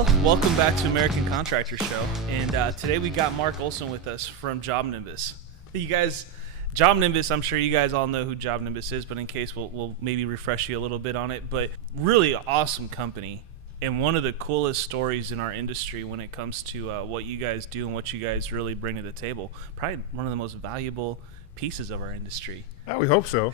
Well, welcome back to American Contractor Show, and today we got Mark Olson with us from JobNimbus. You guys, JobNimbus, I'm sure you guys all know who JobNimbus is, but in case we'll maybe refresh you a little bit on it. But really awesome company, and one of the coolest stories in our industry when it comes to what you guys do and what you guys really bring to the table. Probably one of the most valuable pieces of our industry. We hope so.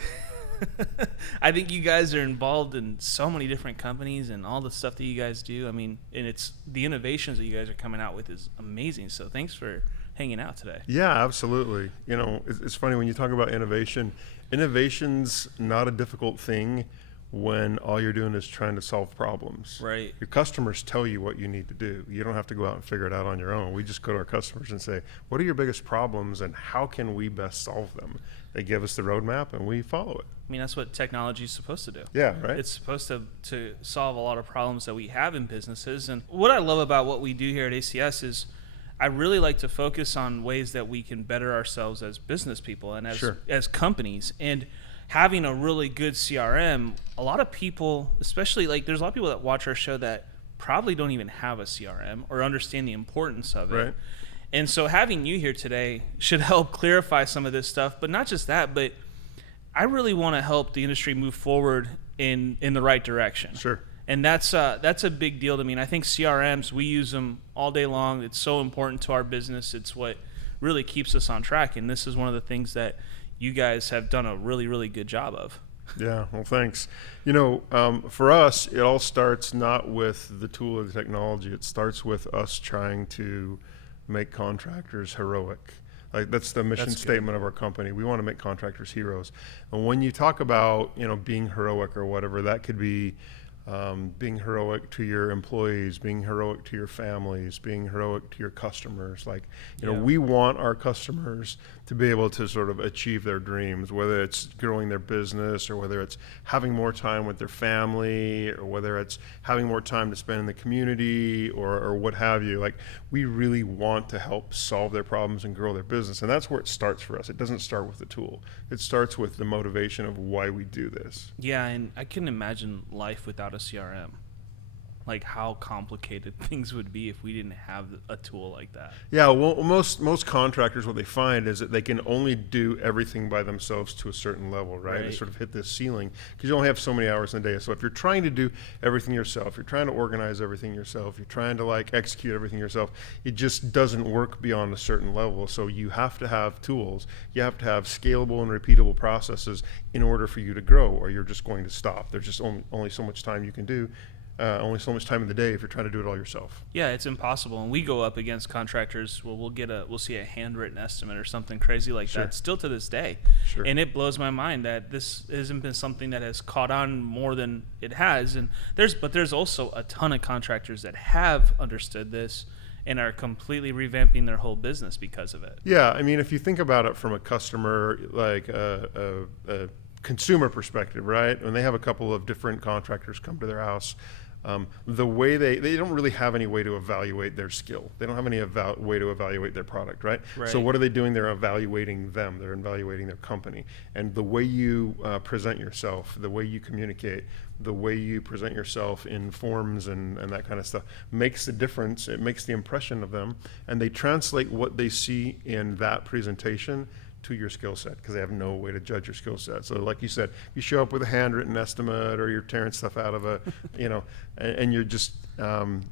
I think you guys are involved in so many different companies and all the stuff that you guys do. I mean, and it's the innovations that you guys are coming out with is amazing. So thanks for hanging out today. Yeah, absolutely. You know, it's funny when you talk about innovation. Innovation's not a difficult thing when all you're doing is trying to solve problems. Right. Your customers tell you what you need to do. You don't have to go out and figure it out on your own. We just go to our customers and say, what are your biggest problems and how can we best solve them? They give us the roadmap and we follow it. I mean, that's what technology is supposed to do. Yeah, right. It's supposed to solve a lot of problems that we have in businesses. And what I love about what we do here at ACS is I really like to focus on ways that we can better ourselves as business people and as companies. And having a really good CRM, a lot of people, especially there's a lot of people that watch our show that probably don't even have a CRM or understand the importance of it. Right. And so having you here today should help clarify some of this stuff, but not just that, but I really want to help the industry move forward in the right direction. Sure. And that's a big deal to me. And I think CRMs, we use them all day long. It's so important to our business. It's what really keeps us on track. And this is one of the things that you guys have done a really, really good job of. Yeah, well, thanks. You know, for us, it all starts not with the tool or the technology. It starts with us trying to make contractors heroic. That's the mission statement of our company. We want to make contractors heroes. And when you talk about, being heroic or whatever, that could be being heroic to your employees, being heroic to your families, being heroic to your customers. We want our customers to be able to sort of achieve their dreams, whether it's growing their business or whether it's having more time with their family or whether it's having more time to spend in the community or what have you. We really want to help solve their problems and grow their business. And that's where it starts for us. It doesn't start with the tool. It starts with the motivation of why we do this. Yeah, and I couldn't imagine life without a CRM. How complicated things would be if we didn't have a tool like that. Yeah, well, most contractors, what they find is that they can only do everything by themselves to a certain level, right? They sort of hit this ceiling because you only have so many hours in a day. So if you're trying to do everything yourself, you're trying to organize everything yourself, you're trying to execute everything yourself, it just doesn't work beyond a certain level. So you have to have tools. You have to have scalable and repeatable processes in order for you to grow, or you're just going to stop. There's just only so much time you can do. Only so much time in the day if you're trying to do it all yourself. Yeah, it's impossible. And we go up against contractors. We'll see a handwritten estimate or something crazy like that still to this day. Sure. And it blows my mind that this hasn't been something that has caught on more than it has. And there's also a ton of contractors that have understood this and are completely revamping their whole business because of it. Yeah, I mean, if you think about it from a customer, a consumer perspective, right? When they have a couple of different contractors come to their house, the way they don't really have any way to evaluate their skill. They don't have any way to evaluate their product, right? So what are they doing? They're evaluating them. They're evaluating their company. And the way you present yourself, the way you communicate, the way you present yourself in forms and that kind of stuff makes the difference. It makes the impression of them. And they translate what they see in that presentation to your skill set because they have no way to judge your skill set. So like you said, you show up with a handwritten estimate or you're tearing stuff out of a, and you're just,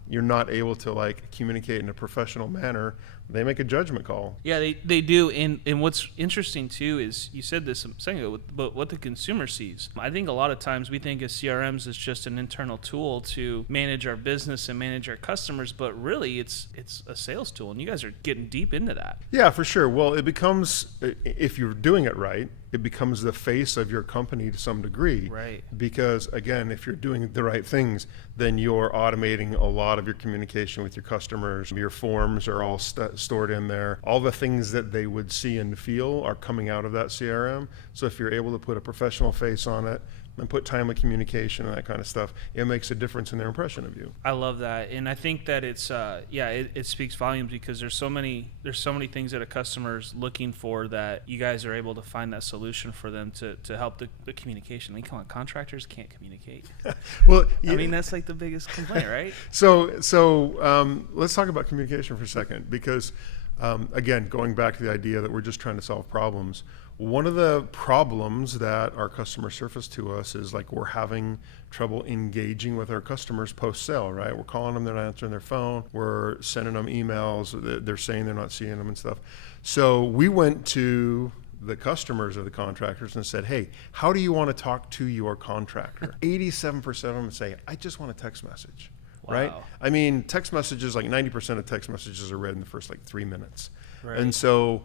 you're not able to communicate in a professional manner. They make a judgment call. Yeah, they do. And what's interesting too is you said this a second ago, but what the consumer sees. I think a lot of times we think of CRMs as just an internal tool to manage our business and manage our customers, but really it's a sales tool, and you guys are getting deep into that. Yeah, for sure. Well, it becomes, if you're doing it right, it becomes the face of your company to some degree. Right. Because again, if you're doing the right things, then you're automating a lot of your communication with your customers. Your forms are all stored in there. All the things that they would see and feel are coming out of that CRM. So if you're able to put a professional face on it, and put timely communication and that kind of stuff, it makes a difference in their impression of you. I love that, and I think that it's it speaks volumes because there's so many things that a customer's looking for that you guys are able to find that solution for them to help the communication. I mean, come on, contractors can't communicate. Well, I mean, that's like the biggest complaint, right? So let's talk about communication for a second, because again, going back to the idea that we're just trying to solve problems. One of the problems that our customers surface to us is like we're having trouble engaging with our customers post-sale, right? We're calling them, they're not answering their phone. We're sending them emails, they're saying they're not seeing them and stuff. So we went to the customers of the contractors and said, hey, how do you want to talk to your contractor? 87% of them say, I just want a text message. Wow. Right? I mean, text messages, like 90% of text messages are read in the first like 3 minutes. Right. And so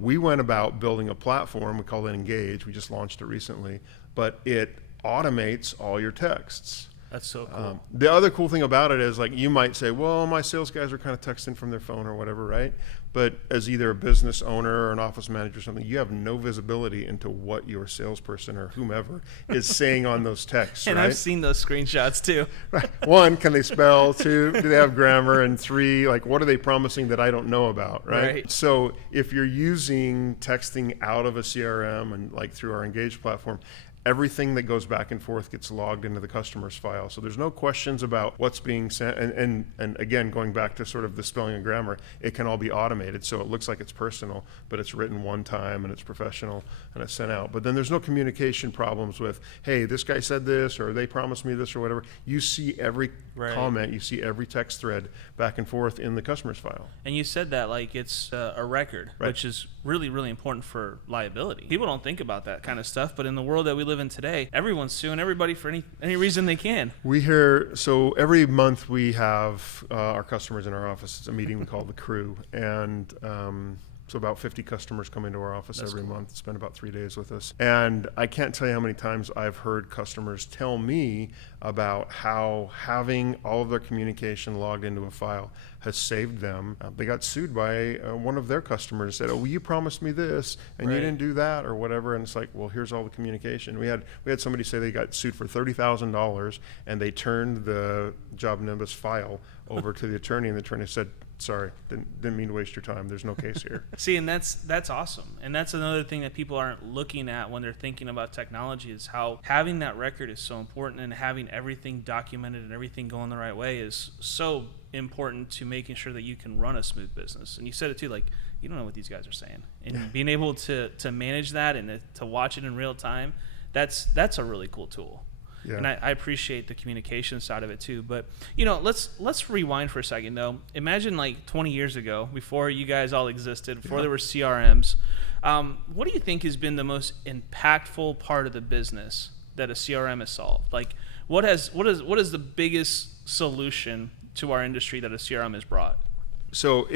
we went about building a platform. We call it Engage. We just launched it recently, but it automates all your texts. That's so cool. The other cool thing about it is, like, you might say, well, my sales guys are kind of texting from their phone or whatever, right? But as either a business owner or an office manager or something, you have no visibility into what your salesperson or whomever is saying on those texts, And right? I've seen those screenshots too. Right. One, can they spell? Two, do they have grammar? And three, like, what are they promising that I don't know about, right? So if you're using texting out of a CRM and like through our Engage platform, everything that goes back and forth gets logged into the customer's file. So there's no questions about what's being sent. And again, going back to sort of the spelling and grammar, it can all be automated. So it looks like it's personal, but it's written one time and it's professional and it's sent out. But then there's no communication problems with, hey, this guy said this, or they promised me this, or whatever. You see every comment, you see every text thread back and forth in the customer's file. And you said that like it's a record, which is really, really important for liability. People don't think about that kind of stuff, but in the world that we live in today, everyone's suing everybody for any reason they can. We hear, so every month we have our customers in our office. It's a meeting we call the crew, and so about 50 customers come into our office every month, spend about 3 days with us. And I can't tell you how many times I've heard customers tell me about how having all of their communication logged into a file has saved them. They got sued by one of their customers, said, oh, well, you promised me this and you didn't do that or whatever. And it's like, well, here's all the communication. We had somebody say they got sued for $30,000 and they turned the JobNimbus file over to the attorney, and the attorney said, sorry, didn't mean to waste your time. There's no case here. See, and that's awesome. And that's another thing that people aren't looking at when they're thinking about technology, is how having that record is so important, and having everything documented and everything going the right way is so important to making sure that you can run a smooth business. And you said it too, like, you don't know what these guys are saying. And being able to manage that and to watch it in real time, that's a really cool tool. Yeah. And I appreciate the communication side of it too. But, you know, let's rewind for a second though. Imagine like 20 years ago, before you guys all existed, before there were CRMs. What do you think has been the most impactful part of the business that a CRM has solved? Like, what is the biggest solution to our industry that a CRM has brought? So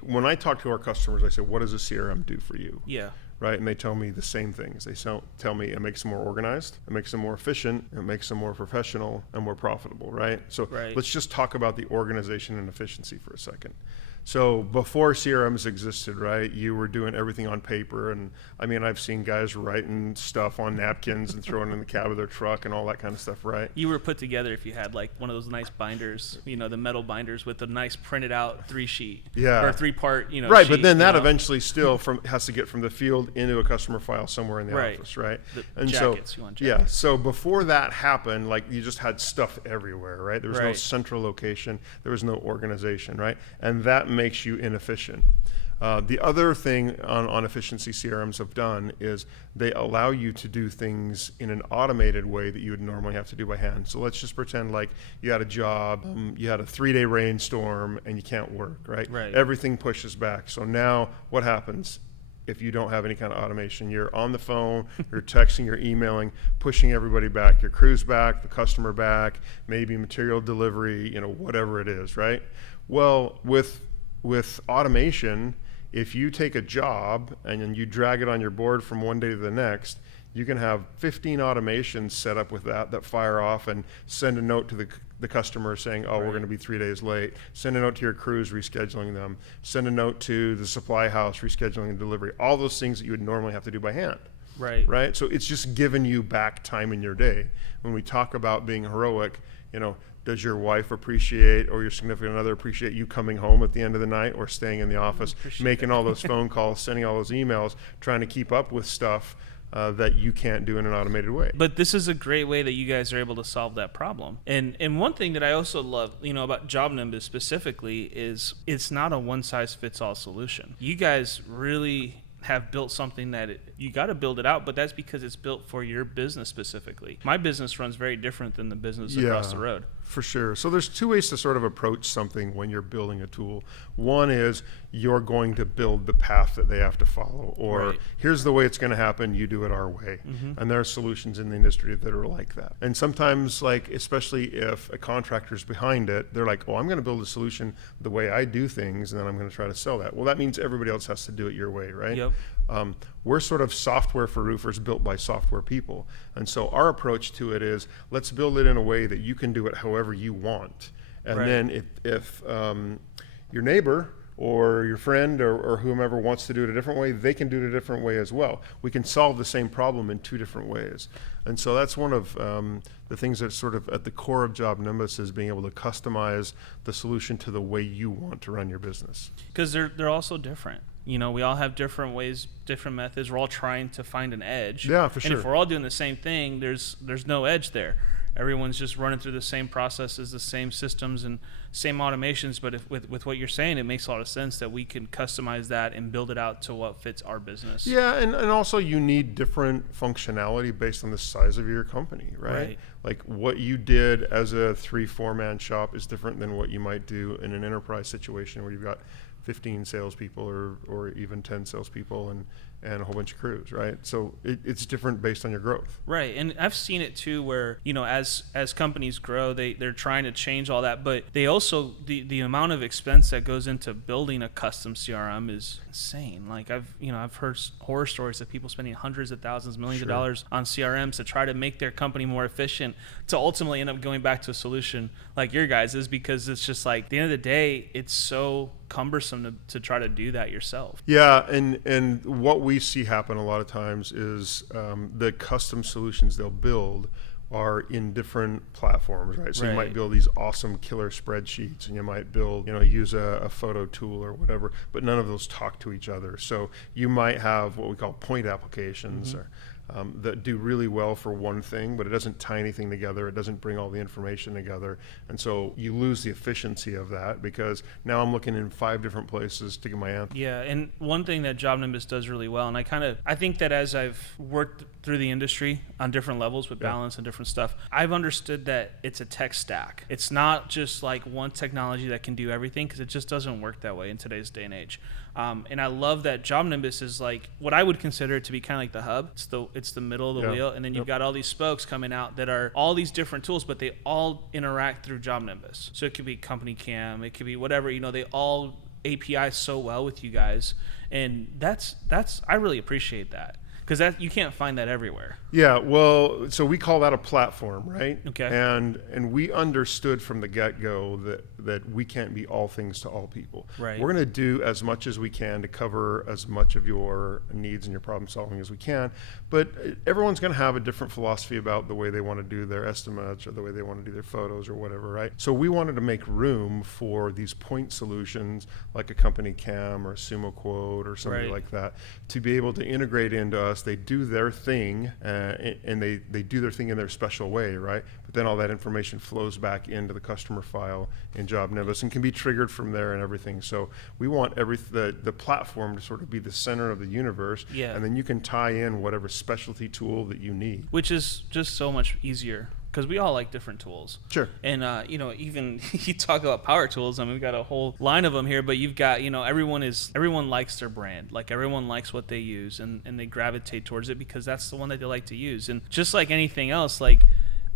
when I talk to our customers, I say, what does a CRM do for you? Yeah. Right, and they tell me the same things. They tell me it makes them more organized, it makes them more efficient, it makes them more professional and more profitable, right? So let's just talk about the organization and efficiency for a second. So before CRMs existed, right, you were doing everything on paper. And I mean, I've seen guys writing stuff on napkins and throwing it in the cab of their truck and all that kind of stuff, right? You were put together if you had like one of those nice binders, you know, the metal binders with a nice printed out 3-sheet or 3-part, you know, right, sheet, but then that eventually still has to get from the field into a customer file somewhere in the office, right? And jackets, you want jackets. Yeah, so before that happened, like, you just had stuff everywhere, right? There was no central location, there was no organization, right? And that makes you inefficient. The other thing on efficiency CRMs have done is they allow you to do things in an automated way that you would normally have to do by hand. So let's just pretend like you had a job, you had a 3-day rainstorm, and you can't work, right? Everything pushes back. So now what happens? If you don't have any kind of automation, you're on the phone, you're texting, you're emailing, pushing everybody back, your crew's back, the customer back, maybe material delivery, you know, whatever it is, right? Well, with automation, if you take a job and then you drag it on your board from one day to the next, you can have 15 automations set up with that fire off and send a note to the customer saying, oh, we're going to be 3 days late. Send a note to your crews, rescheduling them. Send a note to the supply house, rescheduling the delivery. All those things that you would normally have to do by hand. right? So it's just giving you back time in your day. When we talk about being heroic, does your wife appreciate or your significant other appreciate you coming home at the end of the night or staying in the office, making all those phone calls, sending all those emails, trying to keep up with stuff that you can't do in an automated way? But this is a great way that you guys are able to solve that problem. And one thing that I also love, about JobNimbus specifically is it's not a one-size-fits-all solution. You guys really have built something that you got to build it out, but that's because it's built for your business specifically. My business runs very different than the business across the road. For sure. So there's two ways to sort of approach something when you're building a tool. One is you're going to build the path that they have to follow, or here's the way it's going to happen, you do it our way. And there are solutions in the industry that are like that. And sometimes, especially if a contractor's behind it, they're like, oh, I'm going to build a solution the way I do things, and then I'm going to try to sell that. Well, that means everybody else has to do it your way, right? Yep. We're sort of software for roofers built by software people. And so our approach to it is, let's build it in a way that you can do it however you want. And then if your neighbor or your friend or whomever wants to do it a different way, they can do it a different way as well. We can solve the same problem in two different ways. And so that's one of the things that's sort of at the core of JobNimbus, is being able to customize the solution to the way you want to run your business. Because they're also different. We all have different ways, different methods. We're all trying to find an edge. Yeah, for sure. And if we're all doing the same thing, there's no edge there. Everyone's just running through the same processes, the same systems, and same automations. But with what you're saying, it makes a lot of sense that we can customize that and build it out to what fits our business. Yeah, and also you need different functionality based on the size of your company, right? Like what you did as a 3-4 man shop is different than what you might do in an enterprise situation where you've got 15 salespeople or even 10 salespeople and a whole bunch of crews, right? So it's different based on your growth. Right, and I've seen it too where, as companies grow, they're trying to change all that, but they also, the amount of expense that goes into building a custom CRM is insane. Like I've heard horror stories of people spending hundreds of thousands, millions of dollars on CRMs to try to make their company more efficient, to ultimately end up going back to a solution like your guys' is, because it's just like, at the end of the day, it's so cumbersome to try to do that yourself. Yeah, and what we see happen a lot of times is the custom solutions they'll build are in different platforms, right? So you might build these awesome killer spreadsheets, and you might build, use a photo tool or whatever, but none of those talk to each other. So you might have what we call point applications, or that do really well for one thing, but it doesn't tie anything together. It doesn't bring all the information together. And so you lose the efficiency of that, because now I'm looking in 5 different places to get my answer. Yeah, and one thing that JobNimbus does really well, and I think that as I've worked through the industry on different levels with balance and different stuff, I've understood that it's a tech stack. It's not just like one technology that can do everything, because it just doesn't work that way in today's day and age. And I love that JobNimbus is like what I would consider to be kind of like the hub. It's the middle of the wheel, and then you've got all these spokes coming out that are all these different tools, but they all interact through JobNimbus. So it could be Company Cam, it could be whatever, they all API so well with you guys, and that's I really appreciate that, because you can't find that everywhere. Yeah, well, so we call that a platform, right? Okay. And we understood from the get-go that we can't be all things to all people. Right. We're going to do as much as we can to cover as much of your needs and your problem solving as we can, but everyone's going to have a different philosophy about the way they want to do their estimates or the way they want to do their photos or whatever, right? So we wanted to make room for these point solutions like a Company Cam or a Sumo Quote or something like that to be able to integrate into us. They do their thing, and they do their thing in their special way, right? But then all that information flows back into the customer file in JobNimbus and can be triggered from there and everything. So we want the platform to sort of be the center of the universe, and then you can tie in whatever specialty tool that you need. Which is just so much easier, because we all like different tools. Sure. And, even you talk about power tools, I mean, we've got a whole line of them here, but you've got, everyone likes their brand. Like, everyone likes what they use, and they gravitate towards it because that's the one that they like to use. And just like anything else, like,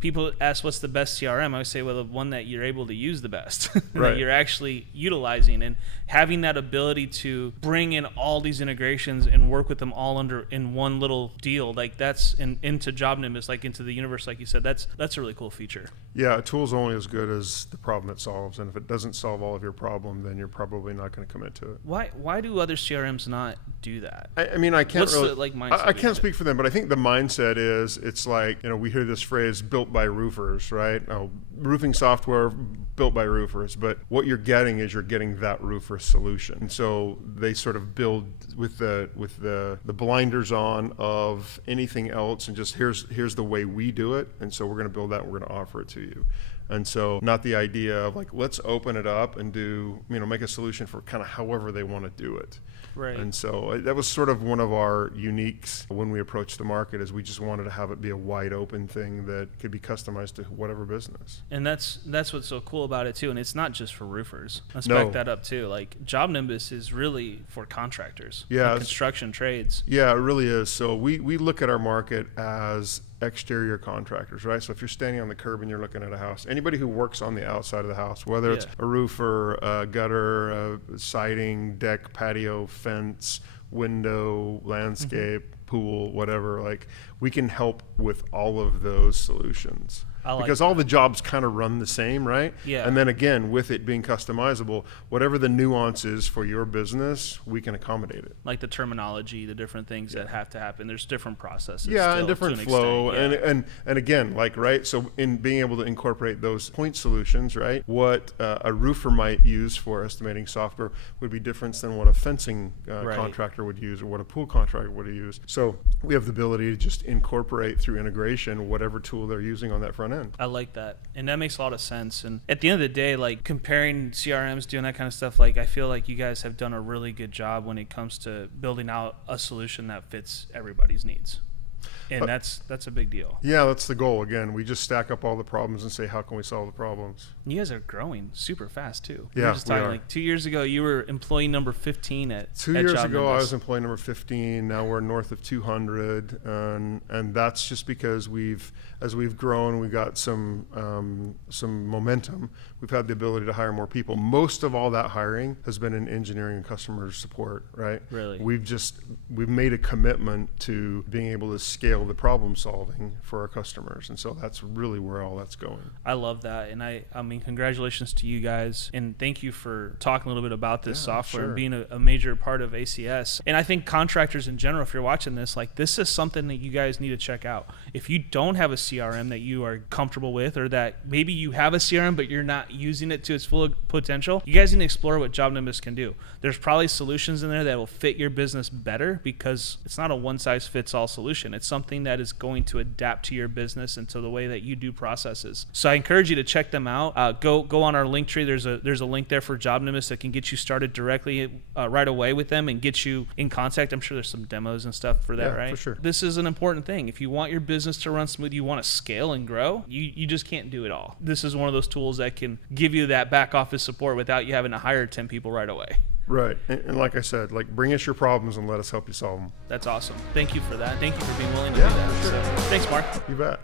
people ask what's the best CRM, I would say, well, the one that you're able to use the best, Right. that you're actually utilizing, and having that ability to bring in all these integrations and work with them all in one little deal, like that's into JobNimbus, like into the universe, like you said, that's a really cool feature. Yeah, a tool's only as good as the problem it solves, and if it doesn't solve all of your problem, then you're probably not going to commit to it. Why do other CRMs not do that? I mean, I can't What's really. the, like, mindset I can't behind it? speak for them, but I think the mindset is it's like, we hear this phrase "built by roofers," right? Oh, roofing software built by roofers, but what you're getting is you're getting that roofer solution. And so they sort of build with the blinders on of anything else, and just here's the way we do it, and so we're going to build that, and we're going to offer it to you. And so not the idea of like, let's open it up and do, make a solution for kind of however they want to do it. Right. And so that was sort of one of our uniques when we approached the market, is we just wanted to have it be a wide open thing that could be customized to whatever business. And that's what's so cool about it too. And it's not just for roofers. Let's No. back that up too. Like JobNimbus is really for contractors, Yeah, and it's- construction trades. Yeah, it really is. So we look at our market as exterior contractors, right? So if you're standing on the curb and you're looking at a house, anybody who works on the outside of the house, whether it's Yeah. a roofer, a gutter, siding, deck, patio, fence, window, landscape, pool, whatever, like we can help with all of those solutions. I like Because all the jobs kind of run the same, right? Yeah. And then again, with it being customizable, whatever the nuance is for your business, we can accommodate it. Like the terminology, the different things that have to happen. There's different processes. Yeah, still, and different to an flow, extent. Yeah. and again, like, right, so in being able to incorporate those point solutions, right, what a roofer might use for estimating software would be different than what a fencing Right. contractor would use, or what a pool contractor would use. So we have the ability to just incorporate through integration whatever tool they're using on that front end. I like that. And that makes a lot of sense. And at the end of the day, like comparing CRMs, doing that kind of stuff, like I feel like you guys have done a really good job when it comes to building out a solution that fits everybody's needs. And that's a big deal. Yeah, that's the goal. Again, we just stack up all the problems and say, how can we solve the problems? You guys are growing super fast too. Yeah, were just we talking are. Like 2 years ago, you were employee number 15 at 2 years ago, I JobNimbus. was employee number 15. Now we're north of 200, and that's just because as we've grown, we got some momentum. We've had the ability to hire more people. Most of all that hiring has been in engineering and customer support. Right? Really? We've made a commitment to being able to scale the problem solving for our customers, and so that's really where all that's going. I love that. And I mean, congratulations to you guys. And thank you for talking a little bit about this software sure. and being a major part of ACS. And I think contractors in general, if you're watching this, like this is something that you guys need to check out. If you don't have a CRM that you are comfortable with, or that maybe you have a CRM but you're not using it to its full potential, you guys need to explore what JobNimbus can do. There's probably solutions in there that will fit your business better, because it's not a one-size-fits-all solution. It's something that is going to adapt to your business and to the way that you do processes. So I encourage you to check them out. Go on our link tree. There's a link there for JobNimbus that can get you started directly right away with them and get you in contact. I'm sure there's some demos and stuff for that, Yeah, right? for sure. This is an important thing. If you want your business to run smooth, you want to scale and grow, you just can't do it all. This is one of those tools that can give you that back office support without you having to hire 10 people right away. Right, and like I said, like bring us your problems and let us help you solve them. That's awesome. Thank you for that. Thank you for being willing to Yeah, do that. for sure. So, thanks, Mark. You bet.